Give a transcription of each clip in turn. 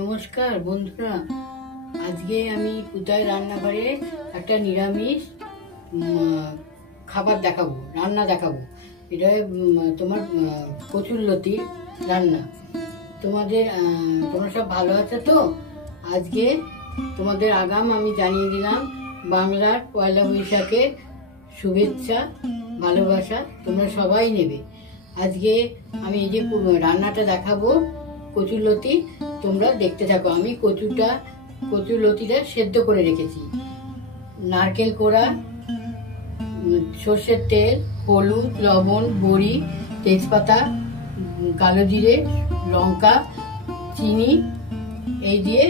নমস্কার বন্ধুরা, আজকে আমি পুতায় রান্নাঘরে একটা নিরামিষ খাবার দেখাবো, রান্না দেখাবো। এটা তোমার কচুরলতির রান্না। তোমরা সব ভালো আছো তো? আজকে তোমাদের আগাম আমি জানিয়ে দিলাম বাংলার পয়লা বৈশাখের শুভেচ্ছা, ভালোবাসা তোমরা সবাই নেবে। আজকে আমি এই যে রান্নাটা দেখাবো কচুরলতি, তোমরা দেখতে থাকো। আমি কচুরলতিটা সেদ্ধ করে রেখেছি। নারকেল কোড়া, সর্ষের তেল, হলুদ, লবণ, বড়ি, তেজপাতা, কালো জিরে, লঙ্কা, চিনি, এই দিয়ে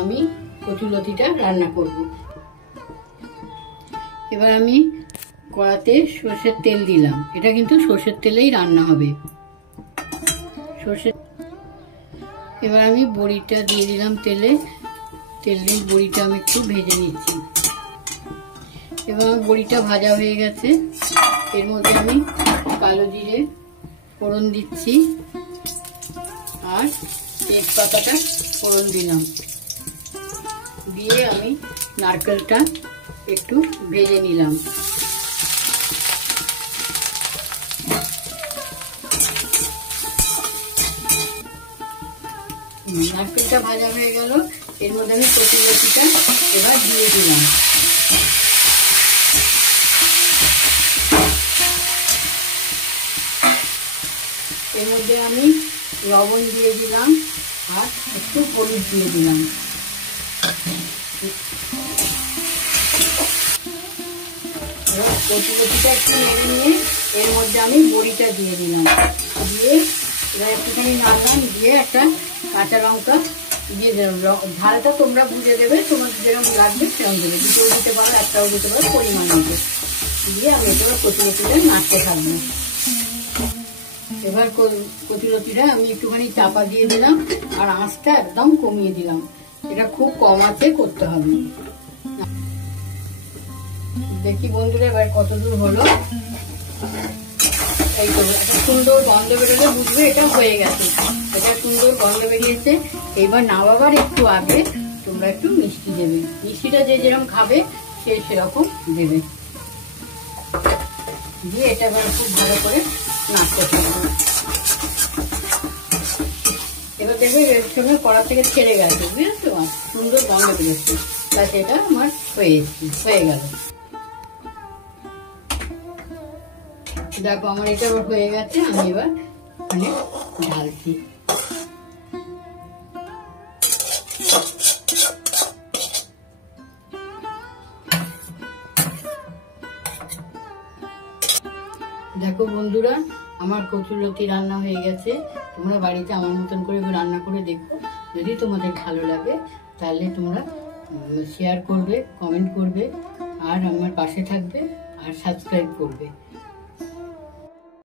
আমি কচুরলতিটা রান্না করব। এবার আমি কড়াতে সর্ষের তেল দিলাম। এটা কিন্তু সর্ষের তেলেই রান্না হবে। এবার আমি বড়িটা দিয়ে দিলাম তেলে দিয়ে বড়িটা আমি একটু ভেজে নিচ্ছি। এবার বড়িটা ভাজা হয়ে গেছে। এর মধ্যে আমি কালো জিরে ফোড়ন দিচ্ছি আর তেজপাতাটা ফোড়ন দিলাম। দিয়ে আমি নারকেলটা একটু ভেজে নিলাম। নারকেলটা ভাজা হয়ে গেল। এর মধ্যে আমি কচুরলতিটা এবার দিয়ে দিলাম। এর মধ্যে আমি লবণ দিয়ে দিলাম আর একটু হলুদ দিয়ে দিলাম। কচুরলতিটা একটু নেড়ে নিয়ে এর মধ্যে আমি বড়িটা দিয়ে দিলাম। দিয়ে এবার একটুখানি নাড়লাম। দিয়ে একটা কাঁচা লঙ্কা দিয়ে দিলাম। ঝালটা তোমরা বুঝে দেবে, তোমার যেরকম লাগবে সেরকম দেবে। দুটোও দিতে পারো, একটাও দিতে পারো, পরিমাণ মতো। দিয়ে আমি এটা কচুরলতিটা নাড়তে থাকবো। এবার কচুরলতিটা আমি একটুখানি চাপা দিয়ে দিলাম আর আঁচটা একদম কমিয়ে দিলাম। এটা খুব কম আঁচে করতে হবে। দেখি বন্ধুরা এবার কতদূর হলো। এই তো একটা সুন্দর গন্ধ বেরোলে বুঝবে এটা হয়ে গেছে। এটা সুন্দর গন্ধ বেরিয়েছে। এইবার নামাবার একটু আগে তোমরা একটু মিষ্টি দেবে। মিষ্টিটা যে যেরকম খাবে সে সেরকম দেবে। দিয়ে এটা এবার খুব ভালো করে নাড়তে থাকবে। এবার দেখবে এর সঙ্গে কড়া থেকে ছেড়ে গেছে, বুঝেছো? সুন্দর গন্ধ বেরোচ্ছে। তাহলে এটা আমার হয়ে গেল। দেখো আমার এটা হয়ে গেছে। আমি এবার মানে ঢালছি। দেখো বন্ধুরা, আমার কচুরলতি রান্না হয়ে গেছে। তোমরা বাড়িতে আমার মতন করে রান্না করে দেখো। যদি তোমাদের ভালো লাগে তাহলে তোমরা শেয়ার করবে, কমেন্ট করবে আর আমার পাশে থাকবে আর সাবস্ক্রাইব করবে।